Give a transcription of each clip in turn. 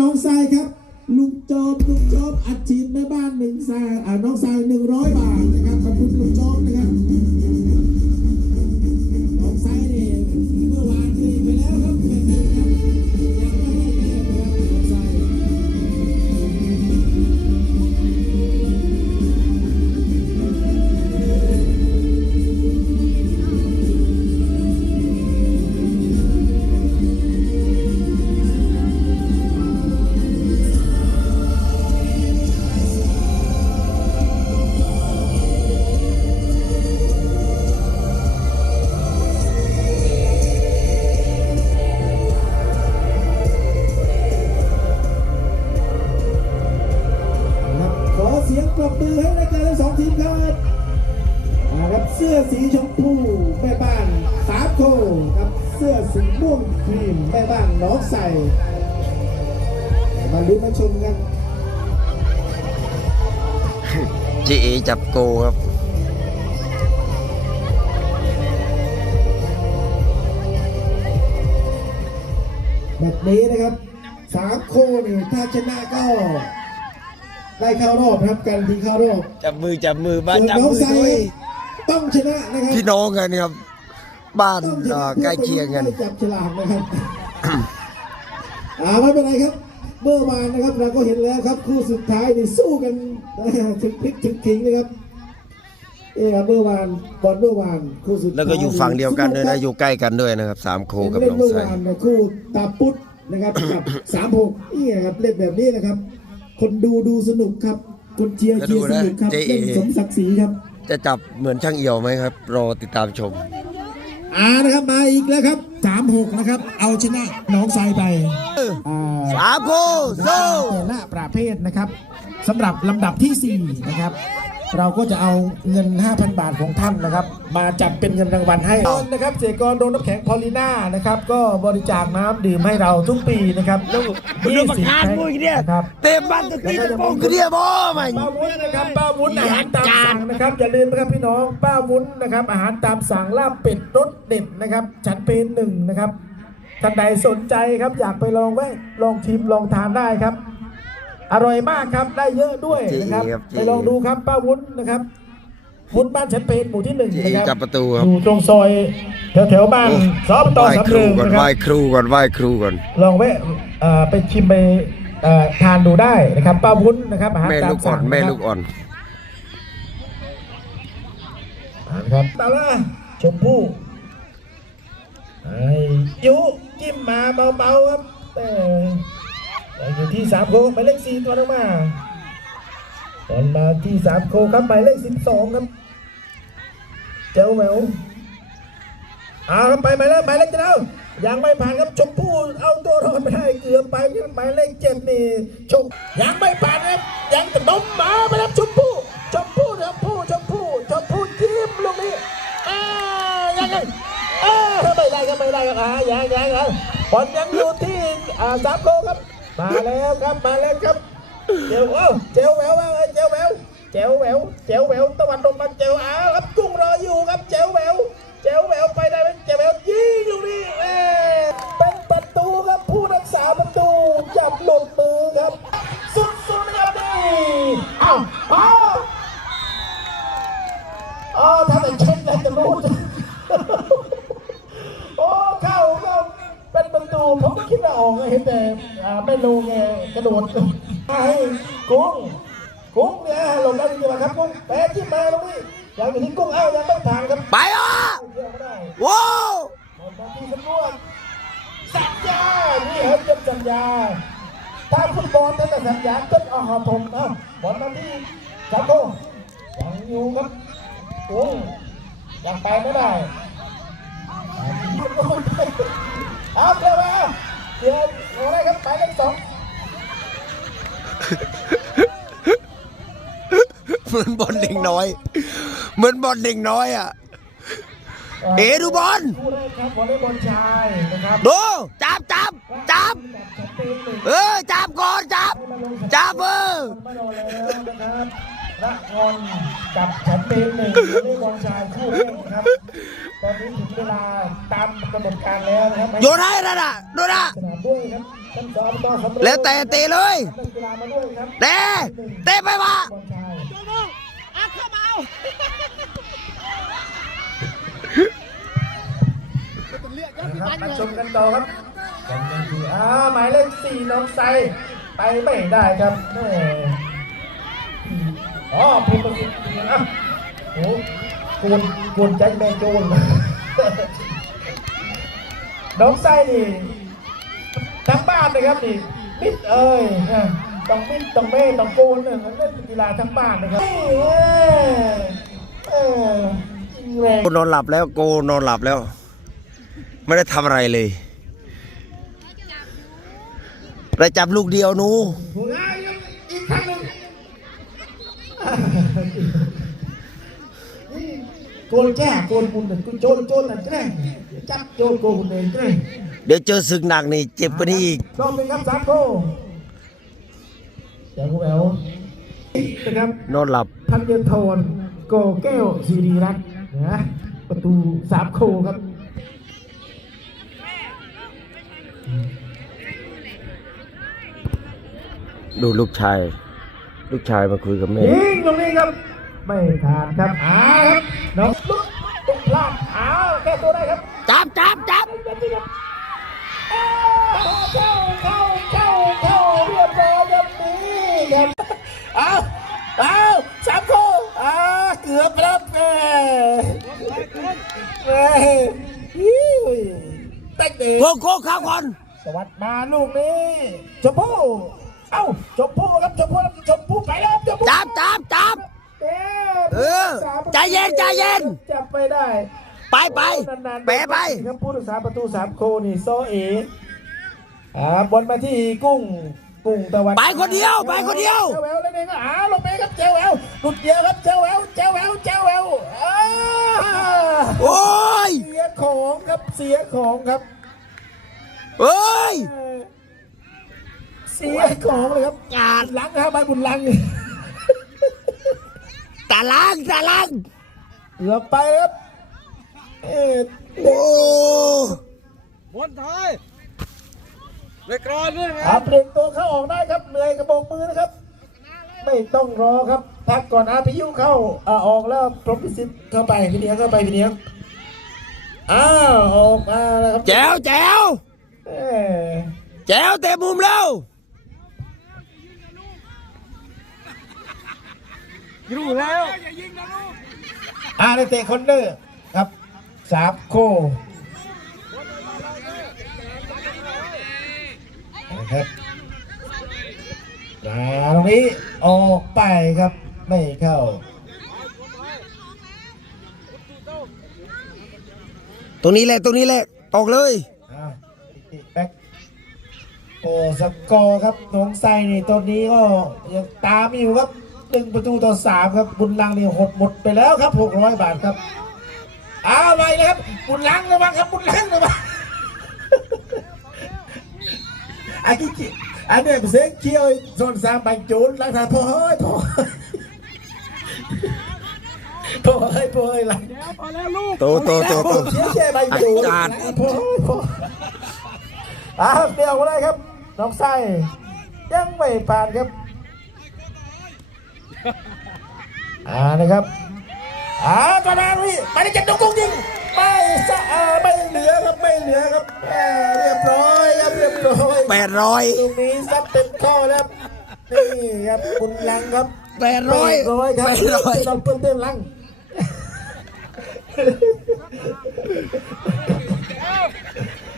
น้องทรายครับ ลุงโจมลุงโจมอัดฉีดแม่บ้านหนึ่งแสนอ่าน้องทรายหนึ่งร้อยบาทนะครับขอบคุณลุงโจมนะครับ ม่วงครีมแม่บ้านหน้องใส่มาลุ้นมาชมกันจีเอจับโกครับแบบนี้นะครับสามโคนี่ถ้าชนะก็ได้เข้ารอบนะครับการทีเข้ารอบจับมือจับมือบ้านส่วนจับน้องมือใส่ด้วยต้องชนะนะครับพี่น้องกันครับ บ้านต้องชเอ่นะอใกล้เคียงกันพื่อไปจับฉลากนะครับ อ่าไม่เป็นไรครับ เมื่อวานนะครับเราก็เห็นแล้วครับคู่สุดท้ายนี่สู้กัน ถึงพลิกถึงขิงนะครับเอ้ครับเมื่อวานบอลเมื่อวานคู่สุดท้ายแล้วก็อยู่ฝั่งเดียวกันด้วยนะสอยู่ใกล้กันด้วยนะครับสามโคเห็นกับเล่นน้องเมื่อไซวานนะคู่ตาปุ๊ดนะครับ กับสามหกนี่ครับเล่นแบบนี้นะครับ คนดูดูสนุกครับ คนเชียร์เชียร์สนุกครับเล่นสมศักดิ์ศรีครับ จะจับเหมือนช่างเอี่ยวไหมครับ รอติดตามชม อ่านะครับมาอีกแล้วครับสามหกนะครับ เอาชนะหน้องทรายไปอ่าสามโคสู้แต่ละประเภทนะครับสำหรับลำดับที่4นะครับ เราก็จะเอาเงิน 5,000 บาทของท่านนะครับ มาจัดเป็นเงินรางวัลให้นะครับเสกรโดนน้ำแข็งพอลิน่านะครับ ก็บริจาคน้ำดื่มให้เราทุกปีนะครับยี่สิบแพ็คนะครับเต็มบ้านตะกี้ตะโปงคือเดียบอมันป้าวุ้นนะครับป้าวุ้นอาหารตามสั่งนะครับอย่าลืมนะครับพี่น้องป้าวุ้นนะครับ อาหารตามสั่งลาบเป็ดรสเด็ดนะครับ ฉันเป็นหนึ่งนะครับท่านใดสนใจครับอยากไปลองแวะลองชิมลองทานได้ครับ อร่อยมากครับได้เยอะด้วยนะครับจริงครับจริงไปลองดูครับป้าวุ้นนะครับวุ้นบ้านฉันเป็นหมู่ที่หนึ่งจีนะเอครับจับประตูคอรับยู่ตรงซอยแถวแถวๆบ้านสอบตไหว้สำครูเริงก่อนนะคไหว้รับครูก่อนไหว้ครูก่อนลองแวะเอ่อไปชิมไปเอ่อทานดูได้นะครับป้าวุ้นนะครับอาหารแม่ตาลูมกอ่อสั่นงแม่นะครับลูกอ่อนครับตาละชมพู่ไอ้ยุจิ้มมาเบาๆครับแต่ยัง อยู่ที่สามโคหมายเลขสี่ตัวนึงมาตอนมาที่สามโคครับหมายเลขสิบสองครับ เจ้าแหววเอาครับไปหมายเลขหมายเลขจะเอายังไม่ผ่านครับชมพู่เอาตัวรอดไม่ได้เกือบไปครับหมายเลขเจ็ดนี่ชมยังไม่ผ่านครับยังจะดมมาไปแล้วชมพู่ชมพู่ชมพู่ชมพู่ชมพู่จิ้มลูกนี้อ่ายังไงอ่าไม่ได้ครับไม่ได้ครับอ่ายังยังยังบอลยังอยู่ที่อ่าสามโกครับ มาแล้วครับมาแล้วครับเจ้าเอ้าเจ้าแหววว่าไงเจ้าแหววเจ้าแหววเจ้าแหววตะวันตกมาเจ้าอาครับกุ้งรออยู่ครับเจ้าแหววเจ้าแหววไปได้ไหมเจ้าแหววยิงอยู่นี่เอ้เป็นประตูครับผู้รักษาประตูจับหลุดมือครับ สุดๆนะครับนี่เอ้าเอ้าอ๋อถ้าแต่เช็คได้จะรู้ โอ้เข้าเข้าเป็นประตูผมก็คิดว่าออกเห็นแต่อ่าไม่รู้ไงกระโดดให้กุ้งกุ้งเนี่ยหลบได้จริงๆครับกุ้งแปะจิ้มมาตรงนี้อย่างที่กุ้งเอ้ายังไม่ผ่านครับ ไปอะ เที่ยวไม่ได้ ว้าว มดหน้าที่สำรวจสัญญานี่เฮ้ยจำสัญญา ถ้าฟุตบอลนั่นแหละสัญญาต้นอาหารผมเอ้าบอลมาที่สามโกยังอยู่ครับกุ้ยังไปไม่ได้เอาเดี๋ยวมาเดี๋ยวอะไรครับหมายเลขสองเหมือนบอลเด็กน้อย เหมือนบอลเด็กน้อยอะ เอ๋ดูบอล คู่แรกครับวอลเลย์บอลชายนะครับดู จับจับจับจับเต็มหนึ่งเออจับก่อนจับ จับเออไม่รอแล้วนะครับละงอนกับฉันเป็นหนึ่งวอลเลย์บอลชายคู่แรกนะครับตอนนี้ถึงเวลาตามกำหนดการแล้วนะครับโยนให้นั่นน่ะดูนะสนามด้วยครับท่านสอบตสำเร็จแล้วแต่เตะเลยนักกีฬามาด้วยครับเตะเตะไปวะบอลชายอะเข้ามาเอา นะครับมาชมกันต่อครับยังยังคืออ่าหมายเลขสี่น้องไซไปไม่ได้ครับแม่อ๋อพูดมาสิอะโอ้กวนกวนใจแม่โจรน้องไซนี่ทั้งบ้านเลยครับนี่มิดเอ้ยนะต้องมิดต้องเม่ต้องโกนเนี่ยเล่นกีฬาทั้งบ้านนะครับเอ้ยเออยิงแรงโกนอนหลับแล้วโกนอนหลับแล้ว ไม่ได้ทำอะไรเลยได้จับลูกเดียวหนูหัวง่ายครับอีกครั้งหนึ่งนี่โกนแก้โกนบุญหนึ่งกูโจรโจรนั่นแกล้งจับโจรโกนบุญเองแกล้งเดี๋ยวเจอศึกหนักนี่เจ็บกว่านี้อีกรอบหนึ่งครับสามโกเดี๋ยวกูแอลนะครับนอนหลับพันเดือนโทนโกแก้วซีรีรัตน์นะประตูสามโคครับ ดูลูกชาย ลูกชายมาคุยกับแม่ยิงตรงนี้ครับ ไม่ผ่านครับอ้าวครับน้องลุกตุกพลาดอ้าวแก้ตัวได้ครับจับจับจับแบบนี้ครับเข้าเข้าเข้าเข้าเรียบร้อยครับนี่ครับเอาเอาสามโคอ่าเกือบแล้วแม่แม่ฮิ้ว เตะเด็โกโก้ข้าวก่อนสวัสดีมาลูกนี้ชมพู่เอ้าชมพู่ครับชมพู่ครับชมพู่ไปแล้วชมพู่จับจับจับเอ๊ะเออใจเย็นใจเย็นจับไปได้ ไปไปนานๆแปะไปครับผู้รักษาประตูสามโคนี่โซเออ่าบอลมาที่กุ้งกุ้งตะวันไปคนเดียวไปคนเดียวเจ้าแววแล้วเองก็อ้าลงไปครับเจ้าแววหลุดเดียวครับเจ้าแววเจ้าแววเจ้าแววอ้าโอ้ยเสีย ของครับเสียของครับเอ้ยเออเสียของเลยครับกาดหลังนะครับบ้านบุญลังตาลังตาลังเกือบไปครับเออโอ้บนไทยไม่กรอนด้วยไงอาเปลี่ยนตัวเข้าออกได้ครับเหนื่อยกระโบกมือนะครับ ไม่ต้องรอครับพักก่อนอาพิยุเข้าอ่าออกแล้วพรหมพิสิทธิ์เข้าไปพี่เนี้ยเข้าไปพี่เนี้ย อ้าวออกมาแล้วครับแจ๋วแจ๋วเอ้ยแจ๋วเตะมุมแล้วอยู่แล้วอ่าในเตะคอนเนอร์ครับสามโคนะครับมาตรงนี้ออกไปครับ ไม่เข้า ตรงนี้แหละตรงนี้แหละออกเลยอะแบ็คโอ้สกอร์ครับน้องไซนี่ตอนนี้ก็ยังตามอยู่ครับหนึ่งประตูต่อสามครับบุญลังนี่หดหมดไปแล้วครับหกร้อยบาทครับอ้าวไปเลยครับบุญลังระวังครับบุญลังระวังไอ้ที่อันเนี้ยเสียงเคียวโซนสามใบจูนลังทานพ่อเฮ้ยพ่อ พ่อเฮ้ยพ่อเฮ้ยลังพอแล้วลูกโตโตโตโตเสียแค่ใบจูนอาจารย์พ่อเฮ้ยพ่ออ้าวเดี๋ยวก็ได้ครับ น้องไส้ยังไม่ผ่านครับอ่านะครับอ่าตอนนั้นนี่ไปได้จัดตรงกุ้งยิงไม่สะอาไม่เหลือครับไม่เหลือครับแหม่เรียบร้อยครับเรียบร้อยแปดร้อยตรงนี้ซัดเต็มข้อแล้วนี่ครับคุณลังครับแปดร้อยแปดร้อยครับแปดร้อยต้องเพิ่มเติมลัง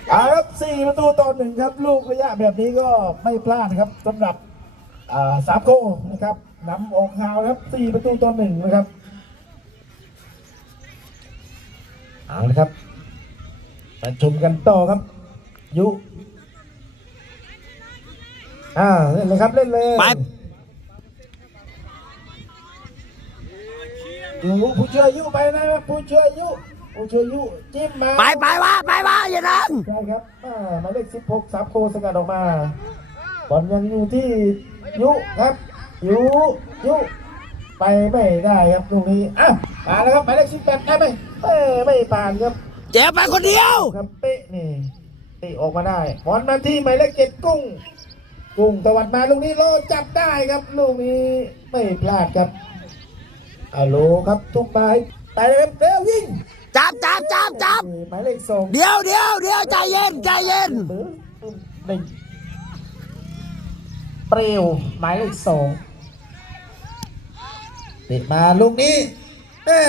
เอาครับสี่ประตูต่อหนึ่งครับ ลูกระยะแบบนี้ก็ไม่พลาดครับสำหรับสามโกนะครับนำออกข่าวครับสี่ประตูต่อหนึ่งนะครับเอาละครับมาชมกันต่อครับ ยุอ่าเล่นเลยครับ เล่นเลย ไป อยู่ผู้ช่วยยุไปนะครับผู้ช่วยยุผู้ช่วยยุจิ้มมาไปไปวะไปวะอย่าดังใช่ครับอ่าหมายเลขสิบหกสามโคสกัดออกมาบอลยังอยู่ที่ยุครับยุยุไปไม่ได้ครับตรงนี้อะมาแล้วครับหมายเลขสิบแปดได้ไหมเอ้ยไม่ผ่านครับแจ๋วไปคนเดียวครับเป๊ะนี่ตีออกมาได้บอลมาที่หมายเลขเจ็ดกุ้ง กุ้งตะวัดมาลูกนี้โลจับได้ครับ ลูกนี้ไม่พลาดครับเอาโลครับทุกไม้ไปเลยครับเร็วยิงจับจับจับจับหมายเลขสองเดี๋ยวเดี๋ยวเดี๋ยวใจเย็นใจเย็นเบอร์หนึ่งเปรียวหมายเลขสองติดมาลูกนี้แม่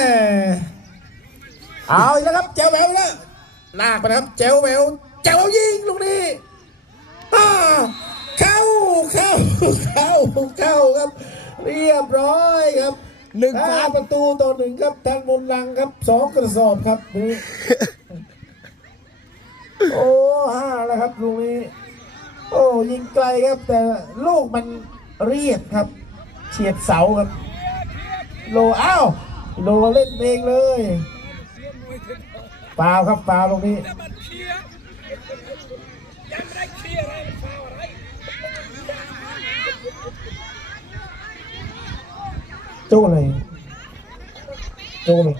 เอาอีกแล้วครับเจ้าแหววแล้วลากไปนะครับเจ้าแหววเจ้าแหววยิงลูกนี้อ้าเข้าเข้าเข้าเข้าครับ เรียบร้อยครับ หนึ่งห้าครับประตูต่อหนึ่งครับแทนมุนลังครับสองกระสอบครับนี่โอ้ห้าแล้วครับลูกนี้ โอ้ยิงไกลครับ แต่ลูกมันเรียบครับ เฉียดเสาครับ โลอ้าวโลเล่นเองเลยฟาวครับฟาวตรงนี้ มันเคลียร์ยังไม่ได้เคลียร์อะไรมันฟาวอะไร โจ้เลยโจ้เลย